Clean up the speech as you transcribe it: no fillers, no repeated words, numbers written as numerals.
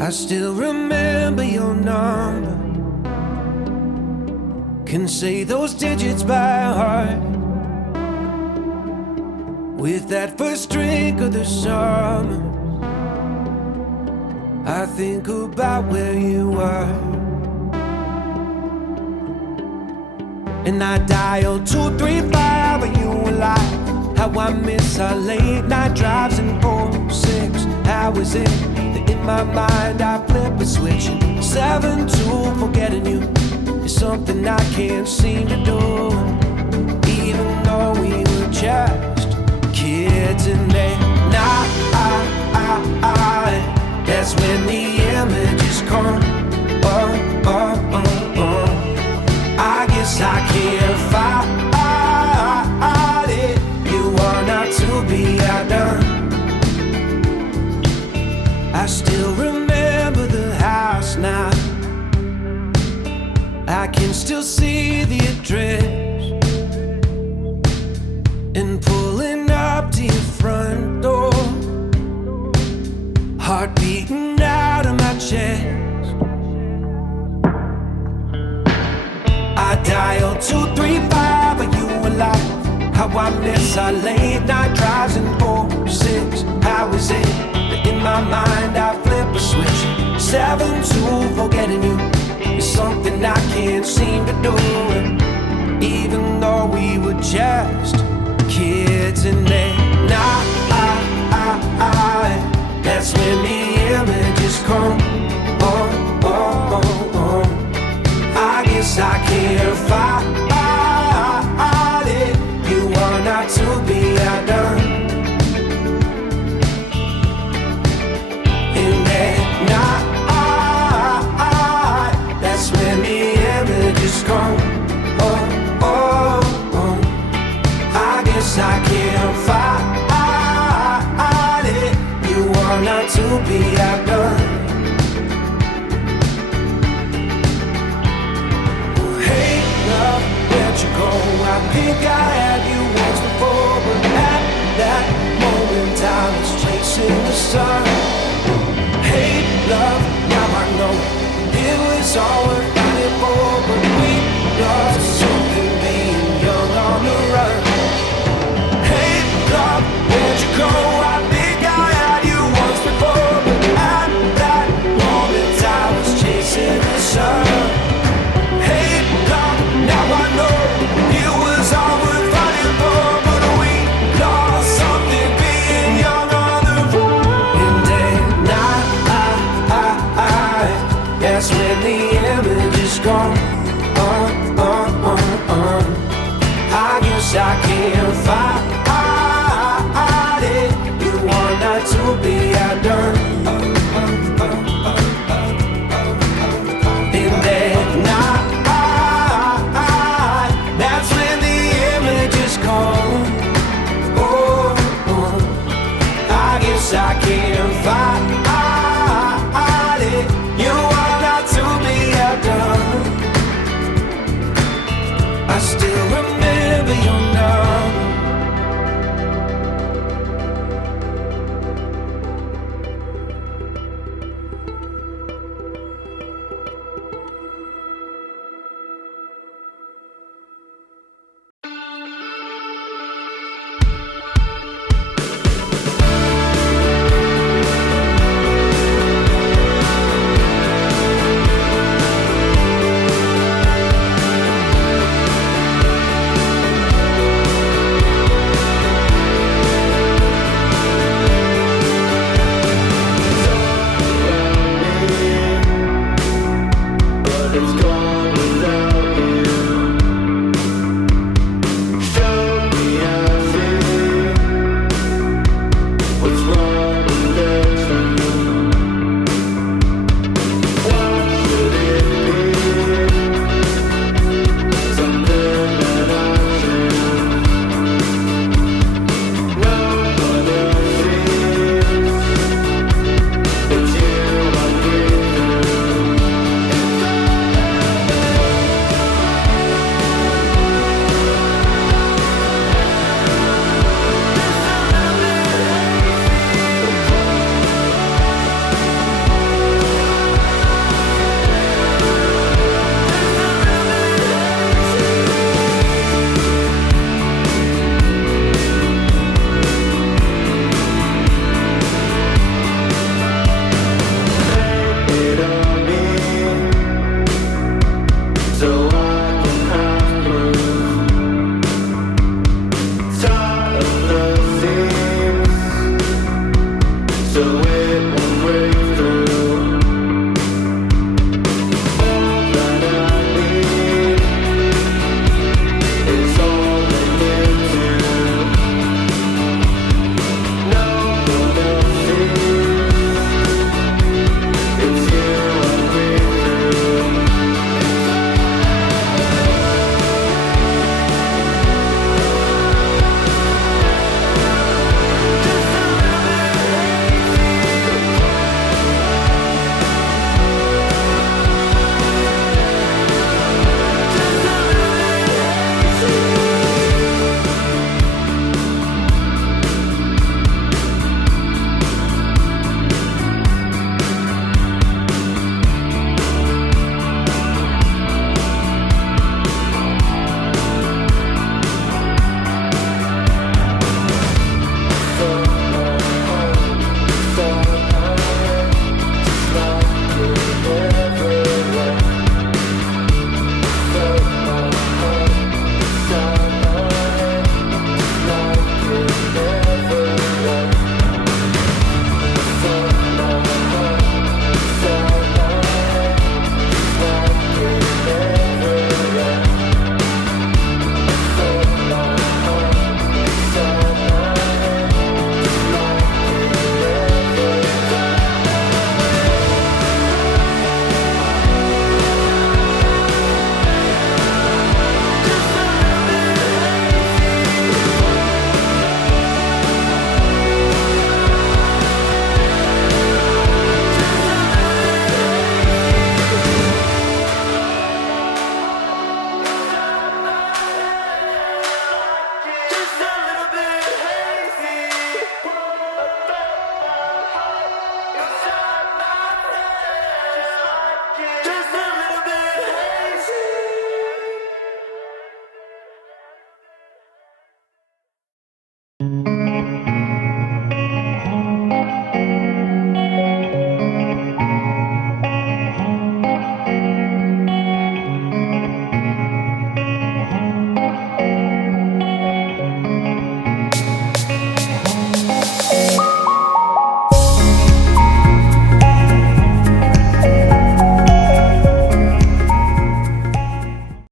I still remember your number, can say those digits by heart. With that first drink of the summer, I think about where you were. And I dialed 235, are you alive? How I miss our late night drives in 4-6. How is it that in my mind I flip a switch and 7-2 forgetting you is something I can't seem to do, even though we were just kids in there. Now that's when the images come. I guess I can't fight it. You are not to be outdone. I still remember the house now. I can still see the address, and pulling up to your front door, heart beating out of my chest. I dialed 235, are you alive? How I miss our late night drives in 4-6. How is it that in my mind I flip a switch? 7-2 forgetting you is something I can't seem to do, even though we were just kids in there. Now that's when the images come. I guess I can't fight it. You are not to be outdone. In that night, that's when the images come. I guess I can't fight it. You are not to be outdone. Where'd you go? I think I had you once before, but at that moment I was chasing the sun. Hey, love, now I know it was all worth fighting for, but we lost something being young on the run. Hey, love, where'd you go? I think I had you once before, but at that moment I was chasing the sun. Hey, love, now I know it was all worth fighting for, but we lost something being young on the run. And then that's when the images gone. I guess I can't fight it. You want not to be outdone. And then that's when the images come. I guess I can't fight